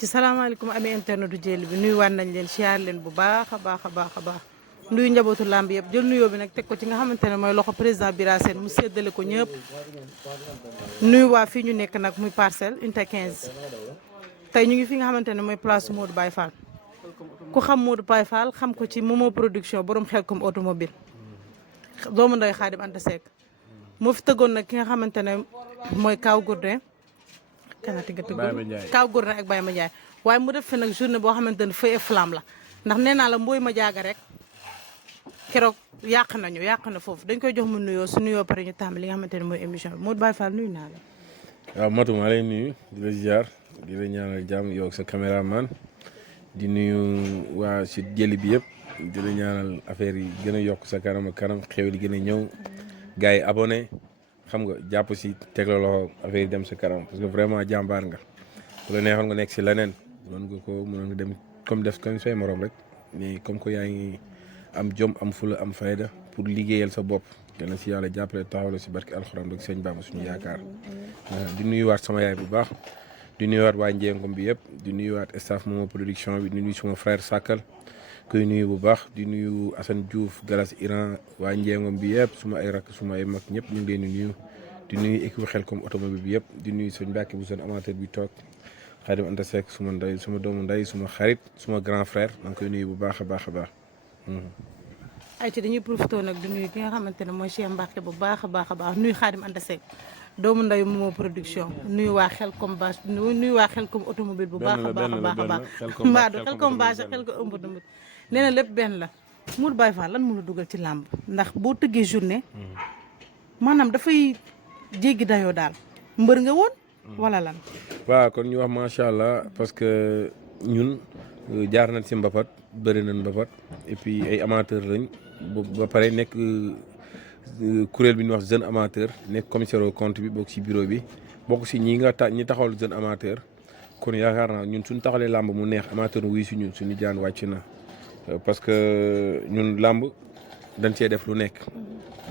ci salaamaaleykum amee internet du jël bi nuyu waan nañ leen siyaar leen bu baax a baax a baax a baax nuyu njabootu làmb yëpp jël nuyoo bi nag teg ko ci nga xamante ne mooy loxo président Bira Sène mu séddale ko ñëpp nuyu waa fii ñu nekk nag muy parcelle unité 15 tey ñu ngi fi nga xamante ne mooy place Modou Baye Fall ku xam Modou Baye Fall xam ko ci momo production borom xel comme automobile doomu nday Xaadim Anta Seck moo fi tëggoon nag ki nga xamante ne mooy Kaw Gourdin kanati nga tëggoon Kaw Gourdin ak Baye Ma Ndiaye waaye mu def fi nag journée boo xamante ne feu et flamme la ndax nee naa la mbooy ma jaaga rek keroog yàq na foofu dañ koy jox mu nuyoo su nuyoo pare ñu tàmbali li nga xamante ne mooy émission bi Modou Baye Fall nuyu naa la. waaw Matou maa lay nuyu di la ziar di la ñaanal jàmm yow ak sa caméraman di nuyu waa si jëli bi yëpp di la ñaanal affaire yi gën a yokk sa kanam ak kanam xew li gën a ñëw gars yi abonné xam nga jàpp si teg la loxo affaire yi dem sa kanam parce que vraiment jàmbaar nga bu la neexoon nga nekk si leneen mënoon nga dem comme def comme say morom rek mais comme que yaa ngi am jom am fula am fayda pour liggéeyal sa bopp yàlla si yàlla jàppale taxawal si barki alxuraan rek sëñ Bamba suñu yaakaar di nuyuwaat sama yaay bu baax di nuyuwaat waa Njengom bi yëpp di nuyuwaat staff momo production bi di nuyu suma frère Sakal koy nuyu bu baax di nuyu Assane Diouf Galas Iran waa Njengom bi yëpp suma ay rakk suma ay mag ñëpp ñu ngi leen di nuyu di nuyu équipe xel comme automobile bi yëpp di nuyu suñu mbàkk bu seen amateur bi toog Xaadim Anta Seck suma ndey suma doomu ndey suma xarit suma grand frère maa ngi koy nuyu bu baax a baax a baax. ay ci dañuy profité nag di nuyu ki nga xamante ne mooy Cheikh Mbacke bu baax a baax nuyu Xaadim Anta Seck doomu ndeyu momo production nuyu waa xel comme bâche nuyu waa xel comme automobile bu baax a baax mbaadu xel comme bâche xel ko ëmb tamit nee na lépp benn la. Modou Baye Fall lan mu la dugal ci làmb ndax boo tëggee journée maanaam dafay jéggi dayoo daal mbër nga woon wala lan. waaw kon ñu wax macha allah parce que ñun jaar nañ si mbapat bëri nañ mbapat et puis ay amateur lañ ba pare nekk kuréel bi ñuy wax jeune amateur nekk commissaire au compte bi bokk si bureau bi bokk si ñi taxawal jeune amateur kon yaakaar naa ñun suñ taxalee làmb mu neex amateur wuy si ñun suñu jaan wàcc na parce que ñun làmb dañ see def lu nekk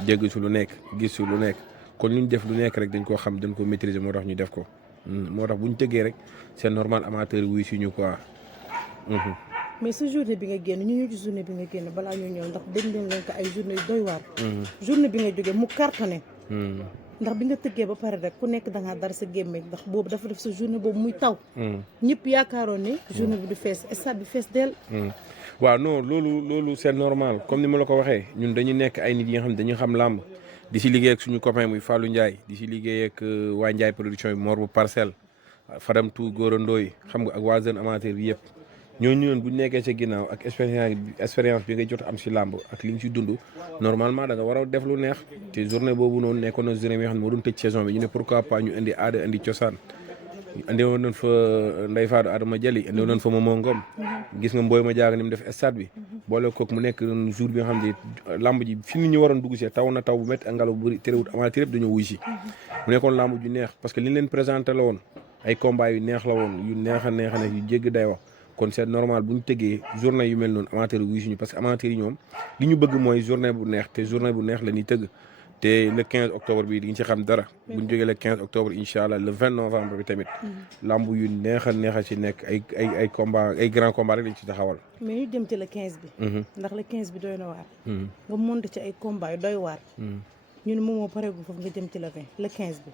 dégg su lu nekk gis su lu nekk kon ñu def lu nekk rek dañ koo xam dañ ko maîtriser moo tax ñu def ko moo tax bu ñu tëggee rek c'est normal amateur wuy si ñu quoi. mais sa journée bi nga génn ñu ci journée bi nga génn balaa ñu ñëw ndax dañ leen ko ay journée yu doy waar. journée bi nga jógee mu cartonné. ndax bi nga tëggee ba pare rek ku nekk da ngaa dar sa gémmeeg ndax boobu dafa def sa journée boobu muy taw. ñëpp yaakaaroon ne journée bi du fees stade bi fees dell. waaw non loolu c'est normal comme ni ma la ko waxee ñun dañu nekk ay nit yi nga xam ne dañu xam làmb di si liggéey ak suñu copain muy Fallou Ndiaye di si liggéey ak waa Ndiaye production bi Mor bu Parcelles Fadam Tou Goro Ndoye xam nga ak waa jeune amateur bi yëpp. ñooñu noonu bu ñu nekkee sa ginnaaw ak expérience bi nga jot am si làmb ak li nga si dund normalement da nga war a def lu neex te journée boobu noonu nekkoon na journée bi nga xam ne moo doon tëj saison bi ñu ne pourquoi pas ñu indi aada indi cosaan indi woon nañ fa Ndeye Fadou Adama Jali indi woon nañ fa Momo Ngom gis nga mbooy ma jaaga ni mu def stade bi boole kook mu nekk jour bi nga xam ne làmb ji fi nit ñi waroon dugg see taw na taw bu métti ak ngelaw bu bëri terewut amateur yëpp dañoo wuy si mu nekkoon làmb ju neex parce que li ñu leen présenté la woon ay combat yu neex la woon yu neex a neex yu jégg day wax kon c'est normal bu ñu tëggee journée yu mel noonu amateur yi suñu parce que amateur yi ñoom li ñu bëgg mooy journée bu neex te journée bu neex la ñuy tëgg te le 15 octobre bi di nga ci xam dara bu ñu jógee le 15 octobre incha allah le 20 novembre bi tamit lamb yu neex a ci nekk ay combat ay grand combat rek lañ ci taxawal. mais ñu dem ci le 15 bi. ndax le 15 bi doy na waar. nga monté ci ay combat yu doy waar. ñu ne moom moo pareegu foofu nga jëm ci le 20 le 15 bi.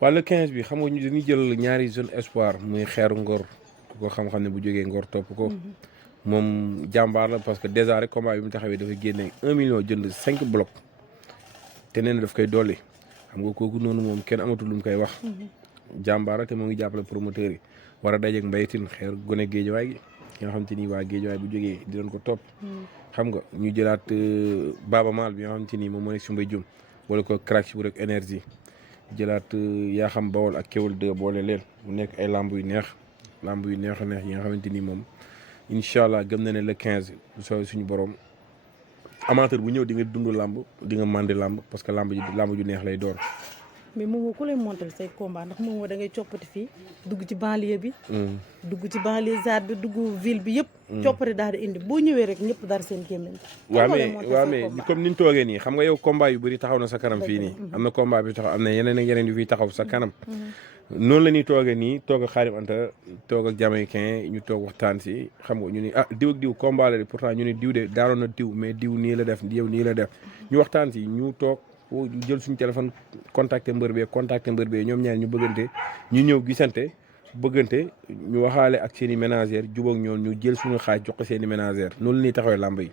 waaw le 15 bi xam nga ñu dañuy jël ñaari zone espoir muy xeeru ngor. ko xam-xam ne bu jógee ngor topp ko moom jàmbaar la parce que déjà rek combat bi mu taxawee dafa génne 1 million jënd 5 bloc te nee na daf koy dolli xam nga kooku noonu moom kenn amatul lu mu koy wax jàmbaar la te moo ngi jàppale promoteurs yi war a dajeeg mbaytin xeer gone géejawaay gi ki nga xam te ni waa géejawaay bu jógee di doon ko topp xam nga ñu jëlaat Baba Maal bi nga xam te ni moom moo nekk su mbay jum boole ko crack si bu rek énergie jëlaat yaa xam bawol ak kéwal 2 boole leen mu nekk ay lamb yu neex yi nga xamante ni moom incha allah gëm na ne le 15 bu soobee suñu borom amateur bu ñëw di nga dund làmb di nga màndi làmb parce que làmb ju neex lay door. mais moom ku lay montal say combat ndax moom da ngay coppati fii dugg ci banlieue bi. dugg ci banlieusard bi dugg ville bi yëpp. coppati daal di indi boo ñëwee rek ñëpp daal seen gémmiñ. waaw mais comme ni ñu toogee nii xam nga yow combat yu bëri taxaw na sa kanam fii nii. am na combat bi taxaw am na yeneen ak yeneen yu fiy taxaw sa kanam. noonu la ñuy toogee nii toog ak Xaadim Anta toog ak Jamaïcain ñu toog waxtaan si xam nga ñu ni diw ak diw combat la de pourtant ñu ni diw de daanoon na diw mais diw nii la def diw nii la def ñu waxtaan si ñu toog jël suñu téléphone contacté mbër bee ñoom ñaar ñu bëggante ñu ñëw gisante bëggante ñu waxaale ak seen i ménagère jubóog ñoom ñu jël suñu xaaj jox ko seen i ménagère noonu la ñuy taxawee làmb yi.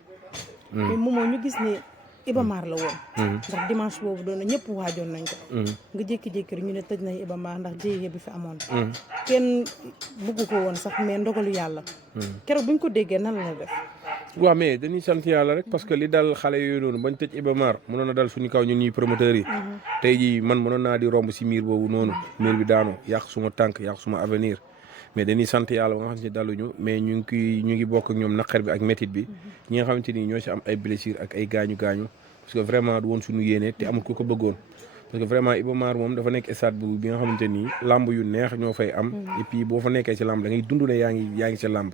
mais moomoo ñu gis ne Iba Mar la woon. ndax dimanche boobu doon na ñëpp waajoon nañ ko. nga jékki-jékki rek ñu ne tëj nañ Iba Mar ndax jéye bi fi amoon. kenn bugg ko woon sax mais ndogalu yàlla. keroog bu ñu ko déggee nan la def. waaw mais dañuy sant yàlla rek parce que li dal xale yooyu noonu bañ tëj Iba Mar mënoon na dal suñu kaw ñun ñuy promoteurs yi. tey jii man mënoon naa di romb si miir boobu noonu. miir bi daanu yàq suma tànk yàq suma avenir. mais dañuy sant yàlla ba nga xam ne daluñu mais ñu ngi bokk ak ñoom naqar bi ak métit bi ñi nga xamante ni ñoo si am ay blessures ak ay gaañu parce que vraiment du woon suñu yéene te amul ku ko bëggoon parce que vraiment Iba Mar moom dafa nekk stade bi nga xamante ni lamb yu neex ñoo fay am et puis boo fa nekkee ci lamb da ngay dund ne yaa ngi ci lamb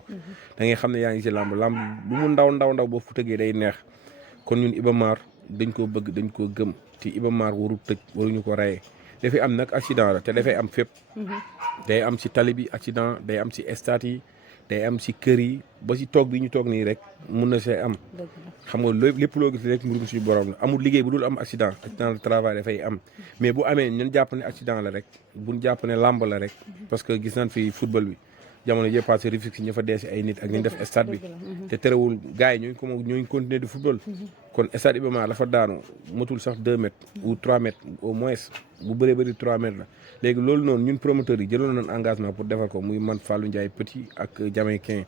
da ngay xam ne yaa ngi ci lamb lu mu ndaw boo fu tëggee day neex kon ñun Iba Mar dañ koo bëgg dañ koo gëm te Iba Mar waru tëj waruñu ko rayee dafay am nag accident la te dafay am fépp day am si tali bi accident day am si stade yi day am si kër yi ba si toog bi ñu toog nii rek mun na see am xam nga lépp loo gis rek mbirum suñu borom la amul liggéey bu dul am accident de travail dafay am mais bu amee ñun jàpp ne accident la rek buñ jàpp ne làmb la rek parce que gis nañ fi football bi jamono jee passé Rufisque ña fa dee si ay nit ak ñu def stade bi te terewul gars yi ñooñu continuer di football kon stade Iba Mar dafa daanu matul sax 2 mètres ou 3 mètres au moins bu bëree bëri 3 mètres la léegi loolu noonu ñun promoteurs yi jëloon nañ engagement pour defar ko muy man Fallou Ndiaye Petit ak Jamaïcain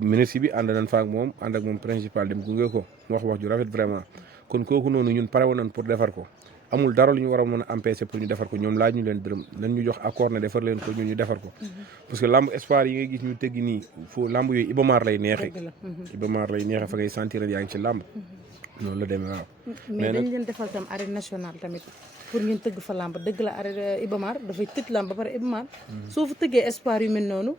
ministre bi ànd nañ fa ak moom ànd ak moom principal dem gunge ko mu wax ju rafet vraiment kon kooku noonu ñun pare woon nañ pour defar ko amul dara lu ñu war a mën a empêcher pour ñu defar ko ñoom laaj ñu leen dërëm nañ ñu jox accord ne defar leen ko ñun ñu defar ko parce que lamb espoir yi ngay gis ñu tëggi nii foo lamb yooyu Iba Mar lay neexee Iba Mar lay neexee fa ngay sentir yaa ngi ci lamb noonu la demee waaw mais dañ leen defal tam arène nationale tamit pour ngeen tëgg fa lamb dëgg la arène Iba Mar dafay tëj lamb ba pare Iba Mar soo fa tëggee espoir yu mel noonu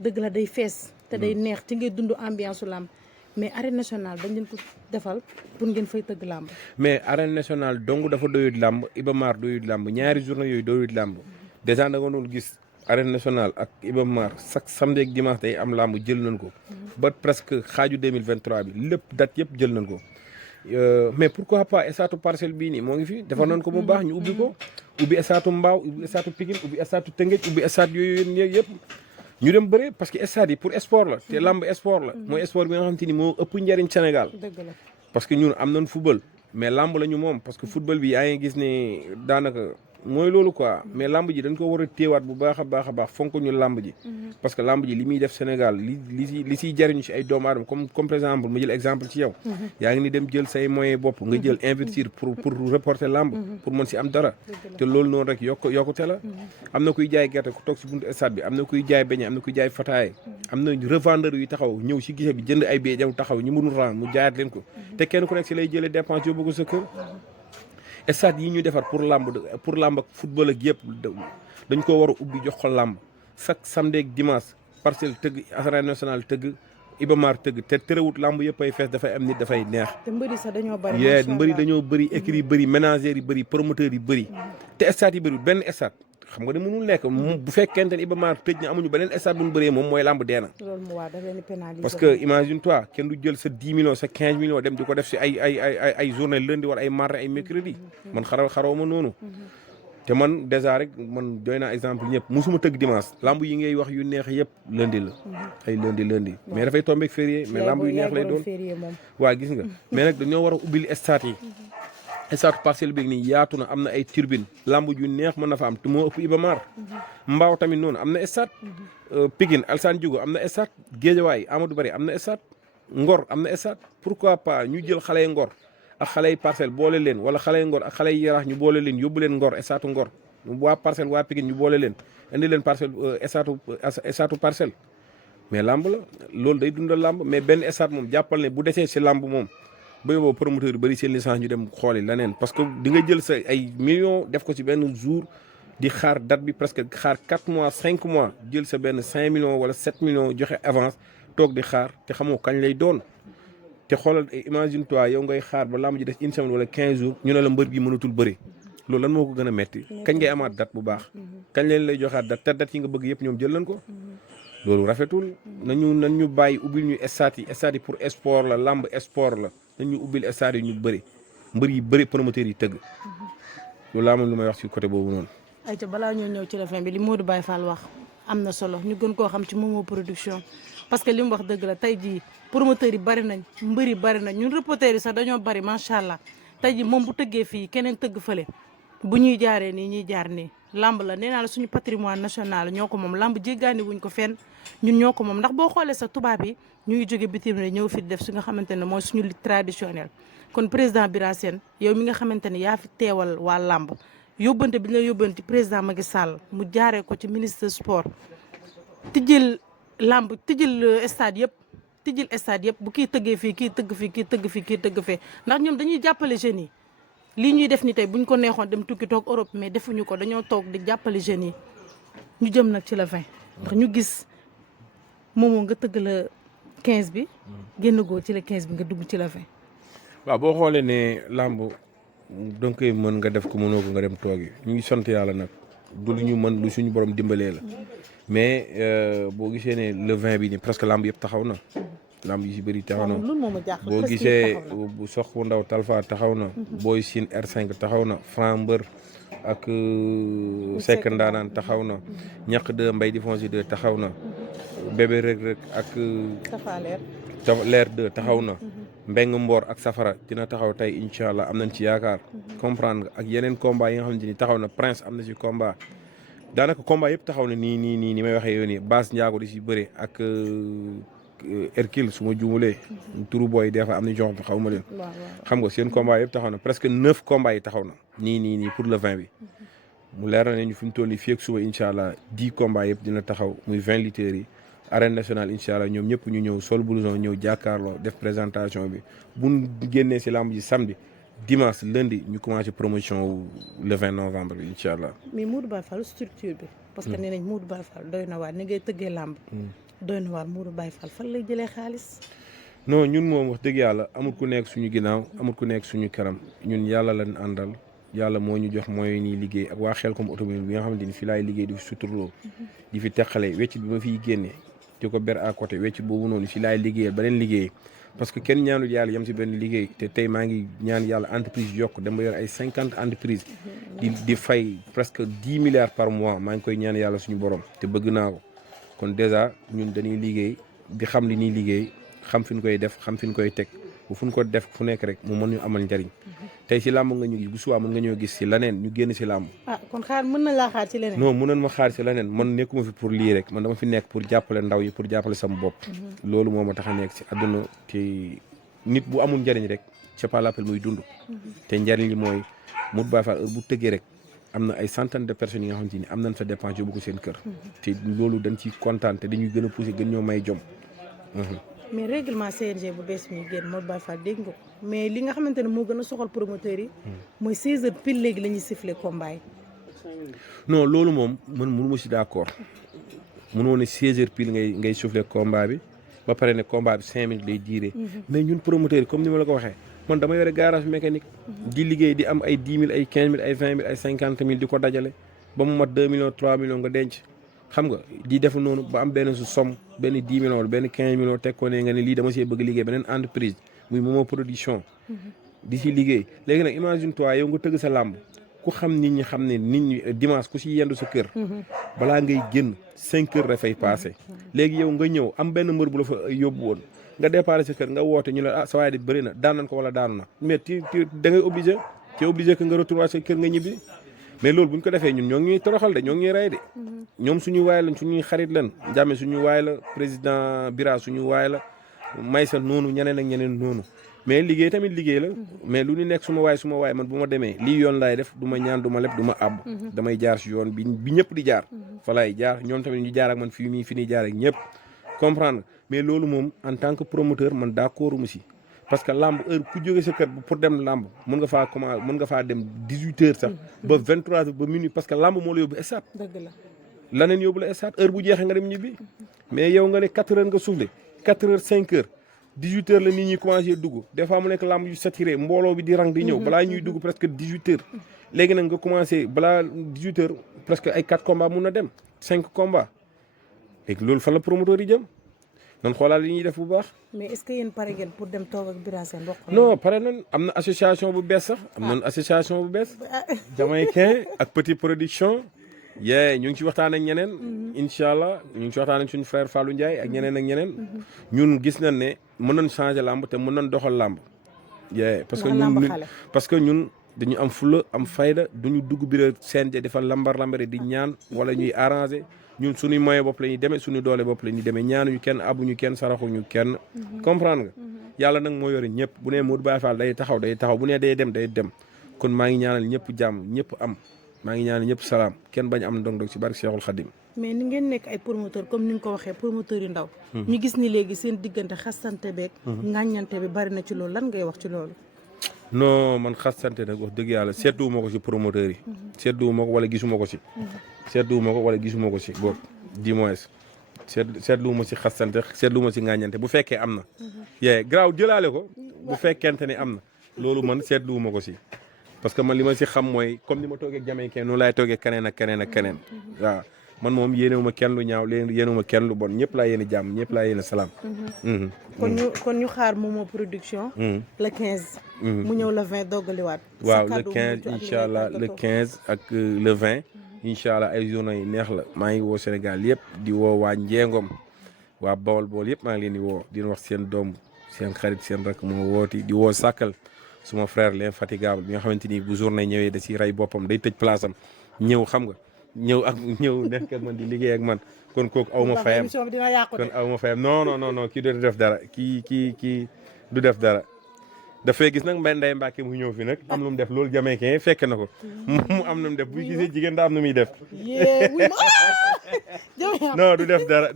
dëgg la day fees te day neex ci ngay dund ambiance su lamb mais arène nationale dañ leen ko defal pour ngeen fay tëgg làmb mais arène nationale donc dafa doyut làmb Iba Mar doyut làmb ñaari journée yooyu doyut làmb dèjà da nga doon gis arène nationale ak Iba Mar chaque samedi ak dimanche day am làmb jël nañ ko ba presque xaaju 2023 bi lépp date yëpp jël nañ ko mais pourquoi pas estatu parcelle bii nii moo ngi fi defar nañ ko bu baax ñu ubbi ko ubbi estatu Mbaaw ubbi estatu Pikine ubbi estatu Tëngéej ubbi estat yooyu yëpp ñu dem bëre parce que stade yi pour sport la te lamb sport la mooy sport bi nga xamante ni moo ëpp njëriñ Sénégal parce que ñun am nañ football mais lamb la ñu moom parce que football bi yaa ngi gis ne daanaka mooy loolu quoi mais lamb ji dañ ko war a téewaat bu baax a baax fonk ñu lamb ji parce que lamb ji li muy def Sénégal li siy jariñu si ay doomu aadama comme par exemple ma jël exemple ci yow yaa ngi ni dem jël say moyen bopp nga jël investir pour reporter lamb pour mën si am dara te loolu noonu rek yokkute la am na kuy jaay gerte ku toog si buntu stade bi am na kuy jaay beñe am na kuy jaay fataaye am na revendeur yu taxaw ñëw si gise bi jënd ay bee jaw taxaw ñu mënul ran mu jaayaat leen ko te kenn ku nekk si lay jëlee dépense yóbbu ko sa kër stade yi ñu defar pour lamb ak football ak yëpp dañ ko war a ubbi jox ko lamb chaque samedi ak dimanche parcelle tëgg arène nationale tëgg Iba Mar tëgg te terewut lamb yëpp ay fees dafay am nit dafay neex. te mbëri sax dañoo bari mbëri dañoo bëri écrits yi bëri ménagères yi bëri promoteurs yi bëri te stade yi bëri benn stade xam nga ne mënul nekk bu fekkente ne Iba Mar tëj na amuñu beneen stade bu ñu bëree moom mooy lamb dee na parce que imagine toi kenn du jël sa 10 millions sa 15 millions dem di ko def si ay journée lundi wala ay mardi ay mercredi man xaroo ma noonu te man dèjà rek man doy naa exemple ñëpp musuma tëgg dimanche lamb yi ngay wax yu neex yëpp lundi la ay lundi mais dafay tombé ak férié mais lamb yu neex lay doon waa gis nga mais nag dañoo war a ubbil stade yi stade parcelle bi nii yaatu na am na ay turbine lamb yu neex mën na fa am te moo ëpp Iba Mar Mbaaw tamit noonu am na stade Pikine Alassane Diogo am na stade Guédiawaye Amadou Bari am na stade Ngor am na stade pourquoi pas ñu jël xale Ngor ak xale yi parcelle boole leen wala xale Ngor ak xale yi Yaraax ñu boole leen yóbbu leen Ngor stade Ngor waa parcelle waa Pikine ñu boole leen indi leen parcelle stade parcelle mais lamb la loolu day dundal lamb mais benn stade moom jàppal ne bu desee si lamb moom ba yóbboo promoteur yu bëri seen licence ñu dem xooli leneen parce que di nga jël sa ay millions def ko ci benn jour di xaar date bi presque xaar 4 mois 5 mois jël sa benn 5 millions wala 7 millions joxe avance toog di xaar te xamoo kañ lay doon te xoolal imagine toi yow ngay xaar ba lamb ji des une semaine wala 15 jours ñu ne la mbër bi mënatul bëri loolu lan moo ko gën a metti kañ ngay amaat date bu baax kañ leen lay joxaat date te date yi nga bëgg yëpp ñoom jël nañ ko loolu rafetul nañ ñu bàyyi ubbil ñu stade yi pour sport la lamb sport la nañ ñu ubbil stade yi ñu bëri mbër yi bëri promoteurs yi tëgg loolu laa amoon lu may wax ci côté boobu noonu. ayca balaa ñoo ñëw ci la fin bi li Modou Baye Fall wax am na solo ñu gën koo xam ci momo production parce que li mu wax dëgg la tey jii promoteurs yi bari nañ mbër yi bari nañ ñun reporters yi sax dañoo bari macha allah tey jii moom bu tëggee fii keneen tëgg fële bu ñuy jaaree nii ñuy jaar nii lamb la nee naa la suñu patrimoine national ñoo ko moom lamb jéggaani wuñ ko fenn ñun ñoo ko moom ndax boo xoolee sa tubaab yi ñu ngi jóge bitim réew ñëw fi def su nga xamante ne mooy suñu lutte traditionnelle kon président Bira Sène yow mi nga xamante ne yaa fi teewal waa lamb yóbbante bi ñu la yóbbante président Macky Sall mu jaaree ko ci ministre sport tijjil lamb tijjil stade yëpp bu kii tëggee fii kii tëgg fii kii tëgg fii kii tëgg fee ndax ñoom dañuy jàppale jeunes yi lii ñuy def ni tey buñ ko neexoon dem tukki toog Europe mais defuñu ko dañoo toog di jàppale jeunes yi ñu jëm nag ci la 20 ndax ñu gis moomoo nga tëgg la 15 bi génn goo ci la 15 bi nga dugg ci la 20. waaw boo xoolee ne làmb donc koy mën nga def ko mënoo ko nga dem toogi ñu ngi sant yàlla nag du lu ñu mën lu suñu borom dimbalee la mais boo gisee ne le 20 bi ni presque làmb yëpp taxaw na lamb yi si bëri taxaw na boo gisee bu sox bu ndaw Talfa taxaw na booy Sine R5 taxaw na Franc mbër ak Seck Ndaanaan taxaw na ñaq de Mbay di Fonsi 2 taxaw na bébé Rëg Rëg ak leer 2 taxaw na Mbeng Mboor ak Safara dina taxaw tey incha allah am nañ ci yaakaar comprendre nga ak yeneen combat yi nga xamante ni taxaw na Prince am na ci combat daanaka combat yëpp taxaw na nii may waxee yow nii Baas Njaago di si bëri ak Hercule su ma juumulee turu booy des fois am na jox xaw ma leen xam nga seen combat yëpp taxaw na presque 9 combats yi taxaw na nii pour le 20 bi mu leer na ne ñu fi mu toll nii fii ak suba incha allah 10 combats yëpp dina taxaw muy 20 lutteurs yi arène nationale incha allah ñoom ñëpp ñu ñëw sol blouson ñëw jàkkaarloo def présentation bi bu génnee si lamb ji samedi dimanche lundi ñu commencé promotion le 20 novembre bi incha allah. mais Modou Baye Fall structure bi. parce que nee nañ Modou Baye Fall doy na waar ni ngay tëggee lamb. doy na waar Modou Baye Fall fan lay jëlee xaalis. non ñun moom wax dëgg yàlla amul ku nekk suñu ginnaaw amul ku nekk suñu kanam ñun yàlla lañ àndal yàlla moo ñu jox mooy nii liggéey ak waa xel comme automobile bi nga xamante ni fii laay liggéey di fi suturloo di fi teqale weccit bi ma fiy génnee di ko ber à côté weccit boobu noonu fii laay liggéeyal beneen liggéey parce que kenn ñaanul yàlla yem si benn liggéey te tey maa ngi ñaan yàlla entreprise yokk dama yor ay 50 entreprise di fay presque 10 milliards par mois maa ngi koy ñaan yàlla suñu borom te bëgg naa ko kon dèjà ñun dañuy liggéey di xam li ñuy liggéey xam fi ñu koy def xam fi ñu koy teg bu fu ñu ko def fu nekk rek mu mën ñu amal njariñ tey si làmb nga ñu gis bu subaa mën nga ñoo gis si leneen ñu génn si làmb. kon mën na laa xaar ci leneen. non mënoon ma xaar si leneen man nekkuma fi pour lii rek man dama fi nekk pour jàppale ndaw yi pour jàppale sama bopp. loolu moo ma tax a nekk si àdduna te nit bu amul njariñ rek c'est pas l'appel muy dund. te njariñ li mooy Modou Baye Fall heure bu tëggee rek am na ay centaine de personnes yi nga xamante ni am nañ sa dépense yóbbu ko seen kër. te loolu dañ ciy kontaan te dañuy gën a poussé gën ñoo may jom. mais règlement CNG bu bees mi génn Modou Baye Fall dégg nga ko mais li nga xamante ne moo gën a soxal promoteurs yi. mooy 16h pile léegi la ñuy siffler combat yi. non loolu moom man mënu ma si d'accord mënoo ne 16h pile ngay siffler combat bi ba pare ne combat bi 5 minutes lay diire. mais ñun promoteurs yi comme ni ma la ko waxee man dama yore garage mécanique. di liggéey di am ay 10 000 ay 15 000 ay 20 000 ay 50 000 di ko dajale ba mu mat 2 millions 3 millions nga denc. xam nga di def noonu ba am benn su somme benn 10 millions benn 15 millions teg ko ne nga ne lii dama see bëgg liggéey beneen entreprise muy momo production. di si liggéey léegi nag imagine toi yow nga tëgg sa làmb ku xam nit ñi xam ne nit ñi dimanche ku si yendu sa kër. balaa ngay génn 5 heures dafay passé. léegi yow nga ñëw am benn mbër bu la fa yóbbu woon nga déparé sa kër nga woote ñu la sa waay di bëri na daan nañ ko wala daanu na mais da ngay obligé que nga retrouver sa kër nga ñibbi. mais loolu bu ñu ko defee ñun ñoo ngi ñuy toroxal de ñoo ngi ñuy rey de ñoom suñu waay lañ suñuy xarit lañ Jammeh suñu waay la président Bira suñu waay la Maysa noonu ñeneen ak ñeneen noonu mais liggéey tamit liggéey la mais lu ñu nekk suma waay man bu ma demee lii yoon laay def du ma ñaan du ma leb du ma àbb damay jaar si yoon bi ñëpp di jaar fa laay jaar ñoom tamit ñu jaar ak man fi ñuy jaar ak ñëpp comprendre mais loolu moom en tant que promoteur man d'accord mu si parce que lamb heure ku jóge sa kër pour dem lamb mën nga faa dem 18h sax ba 23h ba minuit parce que lamb moo la yóbbu stade. dëgg la laneen yóbbu la stade heure bu jeexee nga dem ñibbi mais yow nga ne 4h nga soufflé 4h 5h 18h la nit ñi commencé dugg des fois mu nekk lamb yu saturé mbooloo bi di rang di ñëw balaa ñuy dugg presque 18h léegi nag nga commencé balaa 18h presque ay 4 combats mun na dem 5 combats léegi loolu fan la promoteur yi jëm nan xoolaat li ñuy def bu baax. mais est-ce que yéen pare ngeen pour dem toog ak Bira Sène wax non pare nañ am na association bu bees sax am nañ association bu bees jamaïcain ak petit production yee ñu ngi ci waxtaan ak ñeneen incha allah ñu ngi ci waxtaan ak suñu frère Fallou Ndiaye ak ñeneen ñun gis nañ ne mën nañ changer làmb te mën nañ doxal làmb yee parce que ñun dañu am fula am fayda duñu dugg biir CNG dafa lambare di ñaan wala ñuy arranger ñun suñuy moyen bopp la ñuy demee suñu doole bopp la ñuy demee ñaanuñu kenn abuñu kenn saraxuñu kenn comprendre nga yàlla nag moo yore ñëpp bu nee Modou Baye Fall day taxaw bu nee day dem kon maa ngi ñaanal ñëpp jàmm ñëpp am maa ngi ñaanal ñëpp salaam kenn bañ am ndong-ndong ci barke Cheikhul Khadim. mais ni ngeen nekk ay promoteur comme ni nga ko waxee promoteur yu ndaw ñu gis ni léegi seen diggante xastante beeg ŋàññante bi bari na ci loolu lan ngay wax ci loolu. non man xastante nag wax dëgg yàlla seetluwuma ko ci promoteur yi seetluwuma ko wala gisuma ko ci boobu du moins seetluwuma ci xastante seetluwuma ci ŋàññante bu fekkee am na yee garaaw jëlaale ko bu fekkente ne am na loolu man seetluwuma ko ci parce que man li ma ci xam mooy comme ni ma toogee jamaïcain noonu laay toogee keneen ak keneen waaw man moom yéenewuma kenn lu ñaaw yéenewuma kenn lu bon ñëpp laa yéene jàmm ñëpp laa yéene salaam. kon ñu xaar momo production. le 15. mu ñëw le 20 doggaliwaat. waaw le 15 incha allah le 15 ak le 20. incha allah ay journée yi neex la maa ngi woo Sénégal yëpp di woo waa Njengom waa Bawol yëpp maa ngi leen di woo di wax seen doom seen xarit seen rak moo wooti di woo Sakal suma frère l'infatigable bi nga xamante ni bu journée ñëwee da ci rey boppam day tëj place am ñëw xam nga. ñëw nekk ak man di liggéey ak man kon kooku aw ma fayam non kii du def dara kii du def dara dafay gis nag Ndeye Mbacke mu ñëw fi nag am lu mu def loolu jamaïcain fekk na ko mu am lu mu def bu gisee jigéen daa am nu muy def non du def dara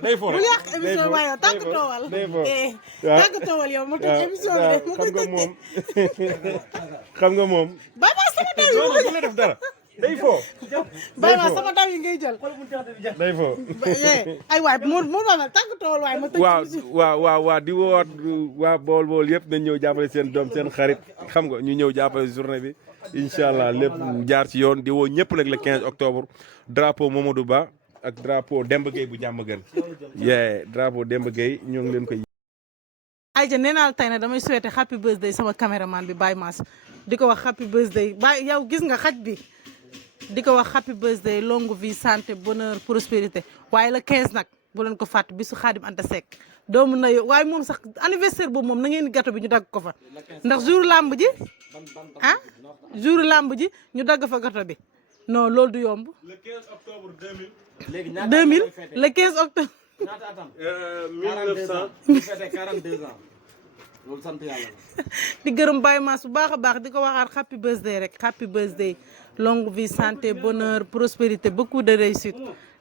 day fo bu yàq émission waaye tàggatoowal yow ma tëj émission bi xam nga moom ba sama du la def dara day fo bàyyi ma sama daw yi ngay jël day fo ay waay moo ma tàggatoowal waaye ma tëj waaw di woowaat waa bool yëpp nañ ñëw jàppale seen doom seen xarit xam nga ñu ñëw jàppale journée bi incha allah lépp jaar ci yoon di woo ñëpp nag le 15 octobre drapeau Mamadou Ba ak drapeau Demba Gueye bu jàmm gën drapeau Demba Gueye ñoo ngi leen koy ayja nee naa la tey nag damay souhaiter happy birthday sama caméraman bi Baye Mass di ko wax happy birthday Baye yow gis nga xaj bi di ko wax happy birthday longue vie santé bonheur prospérité waaye la 15 nag bu leen ko fàtte bisu Xaadim Anta Seck doomu na yow waaye moom sax anniversaire boobu moom na ngeen gâteau bi ñu dagg ko fa ndax jour lamb ji jour lamb ji ñu dagg fa gâteau bi non loolu du yomb. le 15 octobre 2000. léegi 2000 le 15 octobre. ñaata atam 1900 ñu fête 42 ans loolu sant yàlla la. di gërëm Baye Mass bu baax a baax di ko waxaat happy birthday rek happy birthday longue vie santé bonheur prospérité beaucoup de réussite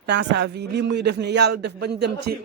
dans sa vie lii muy def ni yàlla def bañ dem ci